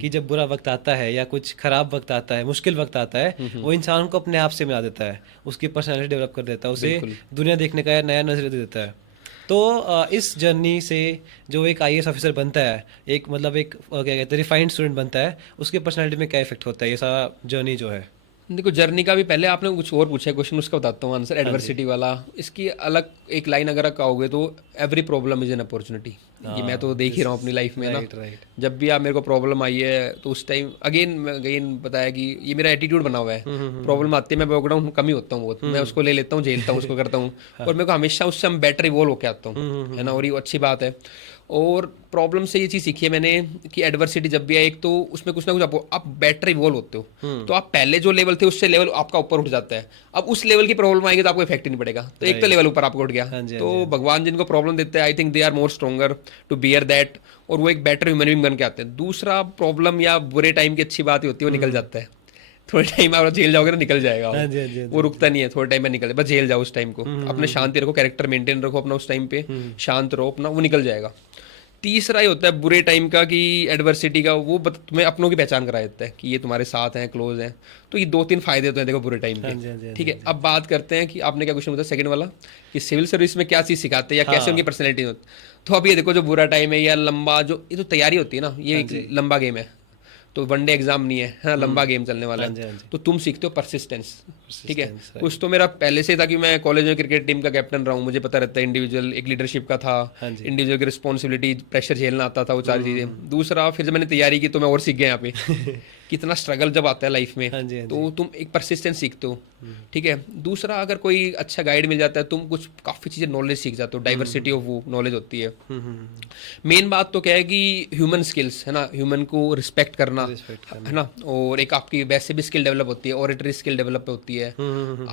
कि जब बुरा वक्त आता है या कुछ खराब वक्त आता है, मुश्किल वक्त आता है, वो इंसान को अपने आप से मिला देता है, उसकी पर्सनालिटी डेवलप कर देता है, उसे दुनिया देखने का नया नजरिया दे देता है। तो इस जर्नी से जो एक आईएएस ऑफिसर बनता है, एक मतलब एक क्या कहते हैं रिफाइंड स्टूडेंट बनता है, उसके पर्सनालिटी में क्या इफेक्ट होता है ये सारा जर्नी जो है? देखो जर्नी का भी पहले आपने कुछ और पूछा है क्वेश्चन, उसका बताता हूँ आंसर। एडवर्सिटी वाला, इसकी अलग एक लाइन अगर आप कहोगे तो every problem is an opportunity. ये मैं तो देख ही रहा हूँ अपनी लाइफ में ना। जब भी आप मेरे को प्रॉब्लम आई है तो उस टाइम अगेन बताया कि ये मेरा एटीट्यूड बना हुआ है। प्रॉब्लम आती है मैं बैकडाउन हूँ, कम ही होता हूँ बहुत, मैं उसको ले लेता हूँ, झेलता हूँ, उसको करता हूँ, और मेरे को हमेशा उससे हम बेटर इवॉल्व होकर आता हूँ, है ना। और ये अच्छी बात है। और प्रॉब्लम से ये चीज़ सीखी है मैंने कि एडवर्सिटी जब भी आए, एक तो उसमें कुछ ना कुछ आप बेटर इवॉल्व होते हो। तो आप पहले जो लेवल थे उससे लेवल आपका ऊपर उठ जाता है। अब उस लेवल की प्रॉब्लम आएगी तो आपको इफेक्ट ही नहीं पड़ेगा, तो एक तो लेवल ऊपर आपको उठ गया। हाँ जी, हाँ तो भगवान जिनको प्रॉब्लम देते हैं, I think they are more stronger to bear that, और वो एक बेटर ह्यूमन बीइंग बन के आते हैं। दूसरा प्रॉब्लम या बुरे टाइम की अच्छी बात ही होती है, वो निकल जाता है। थोड़े टाइम आप जेल जाओगे ना, निकल जाएगा वो। हाँ जी, हाँ जी, हाँ वो रुकता नहीं है, थोड़े टाइम में निकल जाए, बस जेल जाओ उस टाइम को, अपने शांति रखो, कैरेक्टर मेंटेन रखो अपना उस टाइम पे, शांत रहो अपना, वो निकल जाएगा। तीसरा ही होता है बुरे टाइम का कि एडवर्सिटी का, वो तुम्हें अपनों की पहचान करा देता है कि ये तुम्हारे साथ हैं, क्लोज हैं। तो ये 2-3 फायदे होते हैं देखो बुरे टाइम हाँ जी, हाँ जी, के। हाँ ठीक जी, है, अब बात करते हैं कि आपने क्या क्वेश्चन बताया सेकंड वाला, कि सिविल सर्विस में क्या चीज़ सिखाते हैं या कैसे उनकी पर्सनैलिटी होती। तो अब ये देखो, जो बुरा टाइम है या लंबा जो ये तो तैयारी होती है ना, ये एक लंबा गेम है। तो वनडे एग्जाम नहीं है, हाँ, लंबा गेम चलने वाला हाँ जी, हाँ है। जी। तो तुम सीखते हो परसिस्टेंस। ठीक है, Persistence, कुछ तो मेरा पहले से था कि मैं कॉलेज में क्रिकेट टीम का कैप्टन रहा हूँ, मुझे पता रहता है इंडिविजुअल एक लीडरशिप का था, हाँ जी। इंडिविजुअल की रिस्पॉन्सिबिलिटी, प्रेशर झेलना आता था, वो सारी चीज़ें। दूसरा फिर जब मैंने तैयारी की तो मैं और सीख गया यहाँ पे कितना स्ट्रगल जब आता है लाइफ में, हाँ जी, हाँ तो तुम एक परसिस्टेंस सीखते हो। ठीक है, दूसरा अगर कोई अच्छा गाइड मिल जाता है, तुम कुछ काफ़ी चीज़ें नॉलेज सीख जाते हो, डाइवर्सिटी ऑफ वो नॉलेज होती है। मेन बात तो क्या है कि ह्यूमन स्किल्स है ना, ह्यूमन को रिस्पेक्ट करना है ना, और एक आपकी वैसे भी स्किल डेवलप होती है, ऑरेटरी स्किल डेवलप होती है।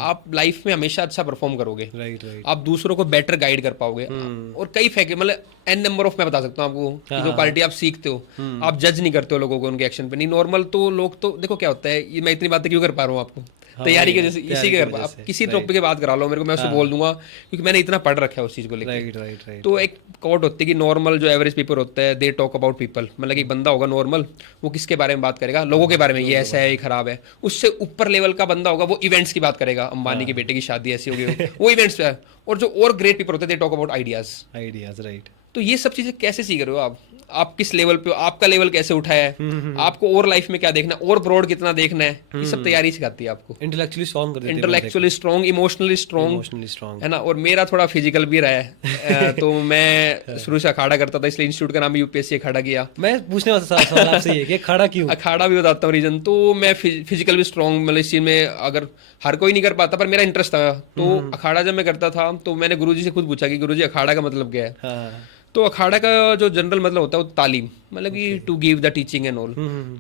आप लाइफ में हमेशा अच्छा परफॉर्म करोगे, राइट, राइट। आप दूसरों को बेटर गाइड कर पाओगे। और कई फैक्ट मतलब एन नंबर ऑफ मैं बता सकता हूँ आपको कि जो क्वालिटी आप सीखते हो, आप जज नहीं करते हो लोगों को उनके एक्शन पे। नहीं, नॉर्मल तो लोग तो देखो क्या होता है, ये मैं इतनी बातें क्यों कर पा रहा हूँ आपको, तैयारी के जैसे इसी के कर, आप किसी टॉपिक की बात करा लो मेरे को, मैं उससे बोल दूंगा क्योंकि मैंने इतना पढ़ रखा है उस चीज को लेकर। Right, right, right. तो एक कोट होती है कि नॉर्मल जो एवरेज पीपल होता है, दे टॉक अबाउट पीपल, मतलब एक बंदा होगा नॉर्मल, वो किसके बारे में बात करेगा, लोगों के बारे में, ये ऐसा है, ये खराब है। उससे ऊपर लेवल का बंदा होगा, वो इवेंट्स की बात करेगा, अंबानी के बेटे की शादी ऐसी होगी, वो इवेंट्स पे है। और जो और ग्रेट पीपल होते हैं, they talk about ideas. Ideas, right. तो ये सब चीजें कैसे सीख रहे हो आप किस लेवल पे हो, आपका लेवल कैसे उठाया है, आपको और लाइफ में क्या देखना है, और ब्रॉड कितना देखना है, ये सब तैयारी सिखाती है आपको। इंटेलेक्चुअली स्ट्रॉन्ग कर देती है, intellectually strong, emotionally strong, emotionally strong. है ना। और मेरा थोड़ा फिजिकल भी रहा है तो मैं शुरू से अखाड़ा करता था, इसलिए इंस्टीट्यूट का नाम यूपीएससी अखाड़ा किया। मैं पूछने वाला था सवाल आपसे ये कि खड़ा क्यों? अखाड़ा भी बताता हूँ रीजन। तो मैं फिजिकल भी स्ट्रॉन्ग, मतलब इस चीज में अगर हर कोई नहीं कर पाता पर मेरा इंटरेस्ट था, तो अखाड़ा जब मैं करता था तो मैंने गुरुजी से खुद पूछा कि गुरुजी अखाड़ा का मतलब क्या है। हाँ, तो अखाड़ा का जो जनरल मतलब होता है वो तालीम, मतलब कि to give the teaching and all.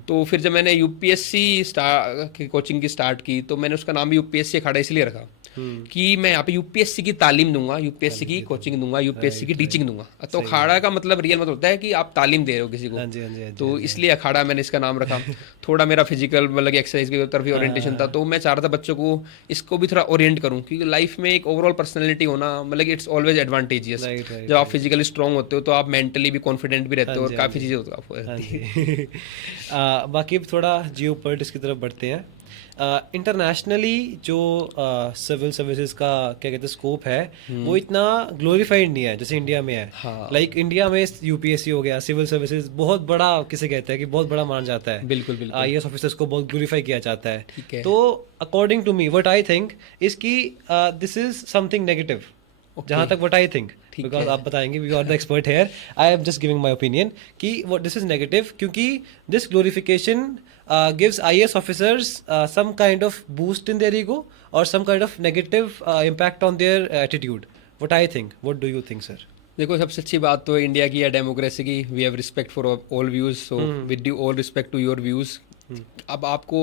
तो फिर जब मैंने यूपीएससी की कोचिंग की स्टार्ट की, तो मैंने उसका नाम भी यूपीएससी अखाड़ा इसलिए रखा कि मैं यहाँ पे यूपीएससी की तालीम दूंगा, यूपीएससी की कोचिंग दूंगा, यूपीएससी की टीचिंग दूंगा। तो अखाड़ा का मतलब रियल मतलब होता है कि आप तालीम दे रहे हो किसी को। हाँ जी, हाँ जी, हाँ जी, तो इसलिए अखाड़ा मैंने इसका नाम रखा। थोड़ा मेरा फिजिकल मतलब एक्सरसाइज की तरफ ही ओरिएंटेशन था, तो मैं चाह रहा था बच्चों को इसको भी थोड़ा ओरिएंट करूँ, क्योंकि लाइफ में एक ओवरऑल पर्सनैलिटी होना मतलब it's always advantageous. Right, right. जब आप फिजिकली स्ट्रांग होते हो तो आप मेंटली भी कॉन्फिडेंट भी रहते हो, और काफ़ी चीज़ें होती हैं हाँ आपको। जी। बाकी अब थोड़ा जियो पॉलिटिक्स की तरफ बढ़ते हैं। इंटरनेशनली जो सिविल सर्विसेज का क्या कहते हैं स्कोप है, वो इतना ग्लोरीफाइड नहीं है जैसे इंडिया में है। हाँ। लाइक इंडिया में यूपीएससी हो गया, सिविल सर्विसेज बहुत बड़ा, किसे कहते हैं कि बहुत बड़ा माना जाता है। बिल्कुल बिल्कुल। आईएएस ऑफिसर्स को बहुत ग्लोरीफाई किया जाता है। ठीक है। तो according to me what I think is कि दिस इज समथिंग नेगेटिव, जहाँ तक व्हाट आई थिंक, बिकॉज आप बताएंगे, we are the expert here, I am just giving my opinion कि व्हाट दिस इज नेगेटिव, क्योंकि this glorification gives IAS officers some kind of boost in their ego or some kind of negative impact on their attitude. What I think. What do you think, sir? देखो, सबसे अच्छी बात तो India की या democracy की, we have respect for all views, so with due all respect to your views. अब आपको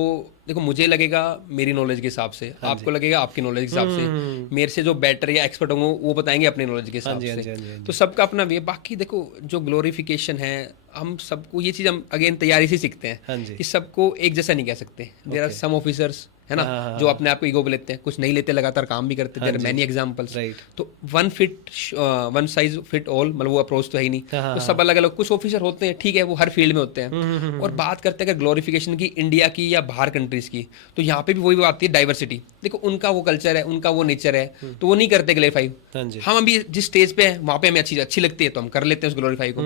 देखो, मुझे लगेगा मेरी नॉलेज के हिसाब से, आपको लगेगा आपकी नॉलेज के हिसाब से, मेरे से जो बेटर या एक्सपर्ट होंगे वो बताएंगे अपने नॉलेज के हिसाब से। तो सबका अपना वे। बाकी देखो, जो ग्लोरिफिकेशन है, हम सबको ये चीज़ हम अगेन तैयारी से सीखते हैं कि सबको एक जैसा नहीं कह सकते। देयर आर सम ऑफिसर्स, है ना, जो अपने आप को ईगो पे लेते हैं, कुछ नहीं लेते, लगातार काम भी करते हैं। There are many examples. तो वन साइज फिट ऑल, मतलब वो अप्रोच तो है ही नहीं। तो सब अलग अलग, कुछ ऑफिसर होते हैं, ठीक है, वो हर फील्ड में होते हैं। और बात करते हैं अगर ग्लोरिफिकेशन की इंडिया की या बाहर कंट्रीज की, तो यहाँ पे भी वही बात आती है, डाइवर्सिटी। देखो, उनका वो कल्चर है, उनका वो नेचर है, तो वो नहीं करते ग्लोरीफाई। हम अभी जिस स्टेज पे हैं वहाँ पे हमें चीज़ अच्छी लगती है तो हम कर लेते हैं उस ग्लोरीफाई को।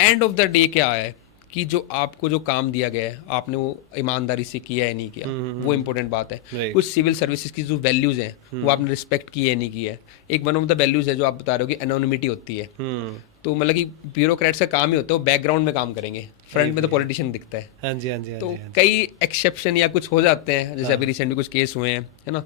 एंड ऑफ द डे क्या है कि जो आपको जो काम दिया गया है, आपने वो ईमानदारी से किया है नहीं किया, वो इंपॉर्टेंट बात है। कुछ सिविल सर्विसेज की जो वैल्यूज हैं, वो आपने रिस्पेक्ट की है नहीं की है। एक वन ऑफ द वैल्यूज है जो आप बता रहे हो कि एनोनिमिटी होती है। तो मतलब कि ब्यूरोक्रेट्स का काम ही होता है, वो बैकग्राउंड में काम करेंगे, फ्रंट में तो पॉलिटिशियन दिखता है। हाँ जी, हाँ जी। तो कई एक्सेप्शन या कुछ हो जाते हैं, जैसे अभी रिसेंटली कुछ केस हुए हैं, है ना,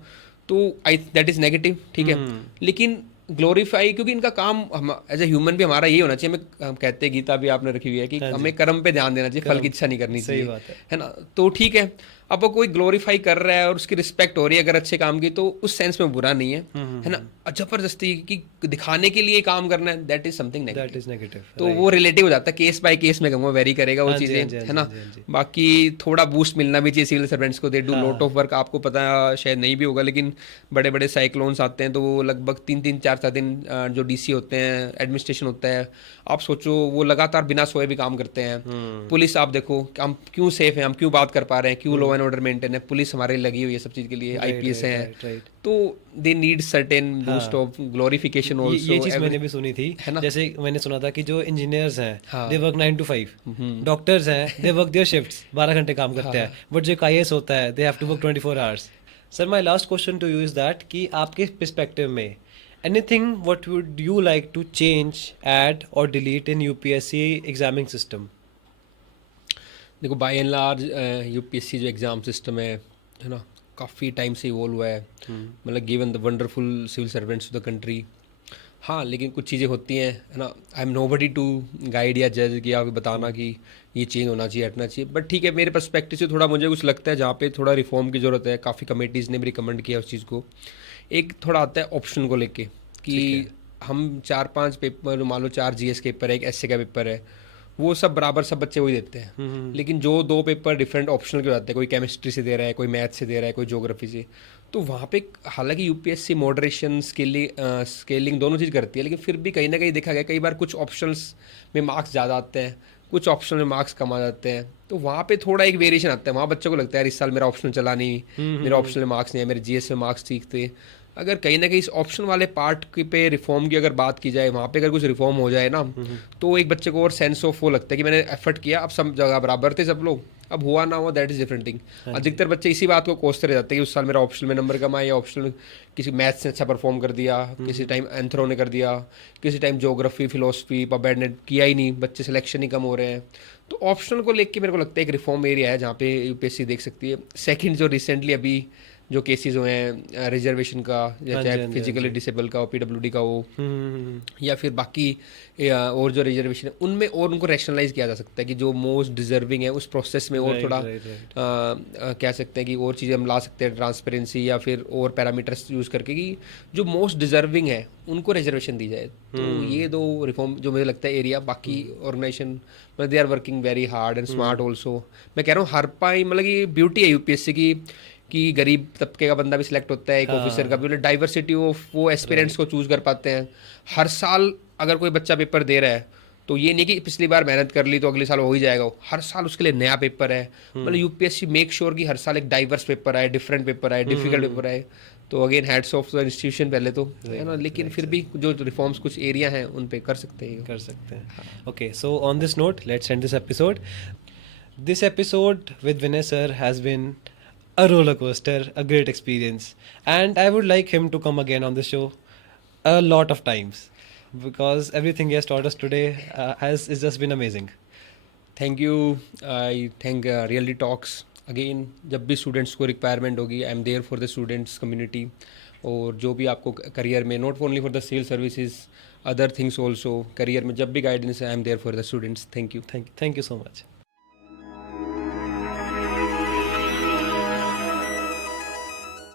तो आई दैट इज नेगेटिव। ठीक है, लेकिन ग्लोरीफाई, क्योंकि इनका काम हम एज ए ह्यूमन भी हमारा यही होना चाहिए। हम कहते हैं, गीता भी आपने रखी हुई है कि हाँ जी। हमें कर्म पे ध्यान देना चाहिए, फल की इच्छा नहीं करनी सही चाहिए, बात है ना। तो ठीक है, अब वो कोई ग्लोरीफाई कर रहा है और उसकी रिस्पेक्ट हो रही है अगर अच्छे काम की, तो उस सेंस में बुरा नहीं है ना। और जबरदस्ती की दिखाने के लिए काम करना है, that is something that negative. Is negative. तो वो रिलेटिव हो जाता है, केस बाय केस में कहूँगा, वेरी करेगा वो हाँ जी, चीज़ें, हाँ जी, हाँ है जी, ना। हाँ जी, हाँ जी। बाकी थोड़ा बूस्ट मिलना भी चाहिए सिविल सर्वेंट्स को, दे डू हाँ। Lot of work. आपको पता शायद नहीं भी होगा, लेकिन बड़े बड़े साइक्लोन्स आते हैं तो वो लगभग 3-3, 4-4 दिन जो डीसी होते हैं, एडमिनिस्ट्रेशन होता है, आप सोचो वो लगातार बिना सोए भी काम करते हैं। पुलिस आप देखो, हम क्यों सेफ हैं, हम क्यों बात कर पा रहे हैं, क्यों लॉ एंड ऑर्डर मेंटेन है, पुलिस हमारे लिए लगी हुई है सब चीज़ के लिए, आईपीएस हैं, राइट। तो दे नीड सर्टेन बूस्ट हाँ। ऑफ ग्लोरिफिकेशन ये ऑल्सो। चीज मैंने भी सुनी थी, है ना। जैसे मैंने सुना था कि जो इंजीनियर्स हैं हाँ। दे वर्क 9 to 5, डॉक्टर्स हैं दे वर्क देयर शिफ्ट्स, 12 घंटे काम करते हैं, बट जो IAS होता है they have to work 24 hours. Sir, my last question to you is that कि आपके पर्सपेक्टिव में anything what would you like to change, add और delete in UPSC examining system? देखो, बाय एंड लार्ज यूपीएससी जो exam system है ना, काफ़ी time से इवॉल्व हुआ है, मतलब given the wonderful civil servants of the country. हाँ, लेकिन कुछ चीज़ें होती हैं, है ना। I am nobody to guide या जज कि आप बताना कि ये चेंज होना चाहिए, हटना चाहिए, बट ठीक है, मेरे पर्सपेक्टिव से थोड़ा मुझे कुछ लगता है जहाँ पे थोड़ा रिफॉर्म की ज़रूरत है। काफ़ी कमेटीज़ ने भी रिकमेंड किया उस चीज़ को। एक थोड़ा आता है ऑप्शन को लेके कि हम 4-5 पेपर, मान लो 4 जीएस के पेपर है, एक एसए का पेपर है, वो सब बराबर सब बच्चे वही देते हैं। लेकिन जो 2 पेपर डिफरेंट ऑप्शनल के हो जाते हैं, कोई केमिस्ट्री से दे रहा है, कोई मैथ से दे रहा है, कोई ज्योग्राफी से, तो वहाँ पे हालांकि यूपीएससी मॉडरेशन स्केलिंग दोनों चीज़ करती है, लेकिन फिर भी कहीं ना कहीं देखा गया कई बार कुछ ऑप्शनल्स में मार्क्स ज़्यादा आते हैं, कुछ ऑप्शनल में मार्क्स कम आ जाते हैं, तो वहाँ पे थोड़ा एक वेरिएशन आता है। वहाँ बच्चों को लगता है यार इस साल मेरा ऑप्शनल चला नहीं, मेरा ऑप्शनल में मार्क्स नहीं है, मेरे जीएस में मार्क्स ठीक थे। अगर कहीं ना कहीं इस ऑप्शन वाले पार्ट पे रिफॉर्म की अगर बात की जाए, वहाँ पे अगर कुछ रिफॉर्म हो जाए ना, तो एक बच्चे को और सेंस ऑफ वो लगता है कि मैंने एफर्ट किया, अब सब जगह बराबर थे सब लोग, अब हुआ ना हुआ दैट इज डिफरेंट थिंग। अधिकतर बच्चे इसी बात को कोसते रह जाते हैं कि उस साल मेरा ऑप्शनल में नंबर कम आया, या ऑप्शनल किसी मैथ्स ने अच्छा परफॉर्म कर दिया, किसी टाइम एंथ्रो ने कर दिया, किसी टाइम ज्योग्राफी फिलोसफी पबेड ने किया ही नहीं, बच्चे सिलेक्शन ही कम हो रहे हैं। तो ऑप्शनल को लेके मेरे को लगता है एक रिफॉर्म एरिया है जहाँ पे यूपीएससी देख सकती है। सेकंड, जो रिसेंटली अभी जो केसेस हुए हैं रिजर्वेशन का, या हाँ जी, चाहे हाँ जी, फिजिकली हाँ जी। डिसेबल का हो, पीडब्ल्यूडी का हो, या फिर बाकी और जो रिजर्वेशन है उनमें, और उनको रैशनलाइज किया जा सकता है कि जो मोस्ट डिजर्विंग है उस प्रोसेस में और Right, थोड़ा right, right. कह सकते हैं कि और चीज़ें हम ला सकते हैं, ट्रांसपेरेंसी या फिर और पैरामीटर्स यूज़ करके, कि जो मोस्ट डिजर्विंग है उनको रिजर्वेशन दी जाए। तो ये 2 रिफॉर्म जो मुझे लगता है एरिया, बाकी ऑर्गेनाइजेशन मतलब they are working very hard and smart also. मैं कह रहा हूँ हर पाई, मतलब कि ब्यूटी है यूपीएससी की कि गरीब तबके का बंदा भी सिलेक्ट होता है, एक ऑफिसर का भी, मतलब डाइवर्सिटी ऑफ वो एस्पिरेंट्स को चूज कर पाते हैं। हर साल अगर कोई बच्चा पेपर दे रहा है, तो ये नहीं कि पिछली बार मेहनत कर ली तो अगले साल हो ही जाएगा, हर साल उसके लिए नया पेपर है। मतलब यूपीएससी मेक श्योर कि हर साल एक डाइवर्स पेपर आए, डिफरेंट पेपर आए, डिफिकल्ट पेपर आए। तो again hats off the institution पहले तो, है ना, लेकिन फिर भी जो रिफॉर्म्स कुछ एरिया हैं उन पे कर सकते हैं। Okay, so on this note, let's end this episode. This episode with Vinay sir has been a roller coaster, a great experience, and I would like him to come again on the show a lot of times because everything he has taught us today has just been amazing. Thank you, I thank really talks again. जब भी students को requirement होगी, I am there for the students community, और जो भी आपको career में, not only for the civil services, other things also, career में जब भी गाइडेंस है, I am there for the students. Thank you. Thank you so much.